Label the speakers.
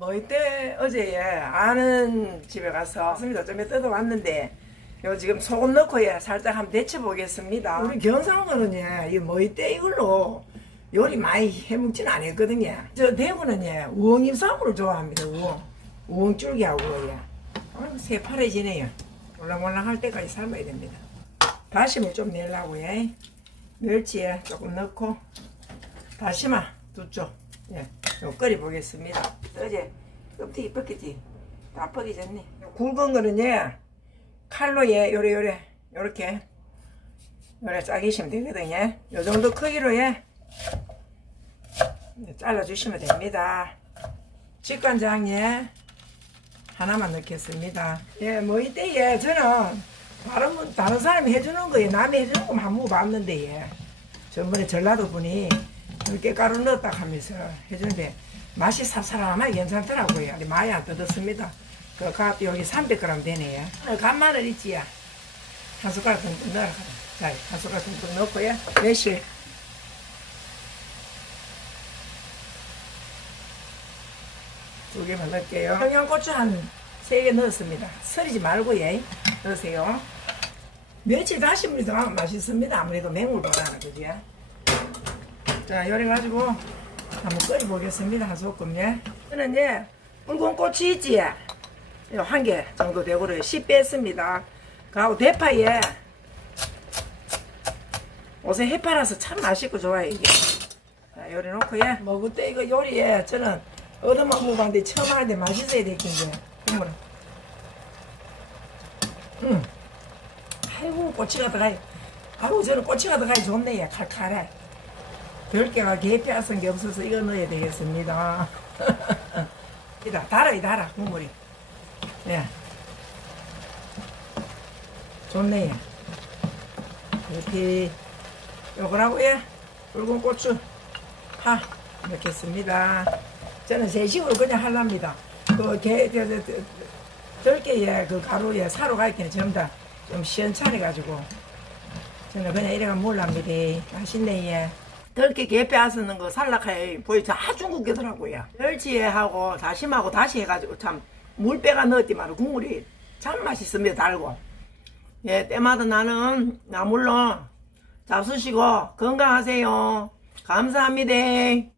Speaker 1: 뭐 이때 어제 예, 아는 집에 가서 왔습니다. 좀 뜯어 왔는데 요 지금 소금 넣고 예, 살짝 한번 데쳐 보겠습니다. 우리 경상도는 예, 이 뭐 이때 이걸로 요리 많이 해먹지는 않았거든요. 저 대구는 예, 우엉잎쌈으로 좋아합니다. 우엉, 우엉줄기하고 예. 아이고 새파래지네요. 몰랑몰랑 할 때까지 삶아야 됩니다. 다시마 좀 내려고 예. 멸치에 조금 넣고 다시마 두 쪽. 예. 요 끓여 보겠습니다. 어제 껍데기 벗기지 다 벗기졌네. 굵은 거는 예. 칼로 예 요래 요래 요렇게 요래 짜기시면 되거든요. 요 정도 크기로 예. 네, 잘라주시면 됩니다. 직관장 예. 하나만 넣겠습니다. 예, 뭐 이때 예, 저는 다른 분, 다른 사람이 해주는 거에 남이 해주는 거만 한 먹어봤는데 예. 전번에 전라도 분이 이렇게 가루 넣었다 하면서 해주는데 맛이 쌉싸름하게 괜찮더라고요. 많이 안 뜯었습니다. 그 가, 여기 300g 되네요. 오늘 간마늘 있지요. 한 숟가락 듬뿍 넣어라. 자, 한 숟가락 듬뿍 넣고요. 매실. 두 개만 넣을게요. 청양고추 한 세 개 넣었습니다. 서리지 말고 예 넣으세요. 멸치 다시물이 더 맛있습니다. 아무래도 맹물보다는 그죠? 자, 요래 가지고 한번 끓여 보겠습니다. 한 소금 예. 저는 예 고추 있지? 한 개 정도 되고요. 씨 뺐습니다. 그리고 대파에 옷에 해파라서 참 맛있고 좋아요 이게. 자, 요래 놓고 예. 뭐 그때 이거 요리에 저는 얻어만 먹어봤는데 처음 하는데 맛있어야 되겠는데. 국물은. 음. 아이고 꼬치가 들어가요. 아이고 저는 꼬치가 들어가야 좋네. 칼칼해. 별개가 개뼈쓴 게 없어서 이거 넣어야 되겠습니다. 이다 달아 이 달아 국물이. 예. 좋네. 이렇게 요거라고 예. 붉은 고추 파 넣겠습니다. 저는 세식으로 그냥 할랍니다. 그 게, 저, 저, 저, 들깨에 그 가루에 사러 갈게는 전부 다 좀 시원찮아 가지고 저는 그냥 이래가 몰랍니다. 맛있네 예. 들깨 게 빼앗는 거 살락하에 보이 다 중국이더라고요. 멸치하고 다심하고 다시 해가지고 참 물 빼가 넣었지만 국물이 참 맛있습니다. 달고. 예, 때마다 나는 나물로 잡수시고 건강하세요. 감사합니다.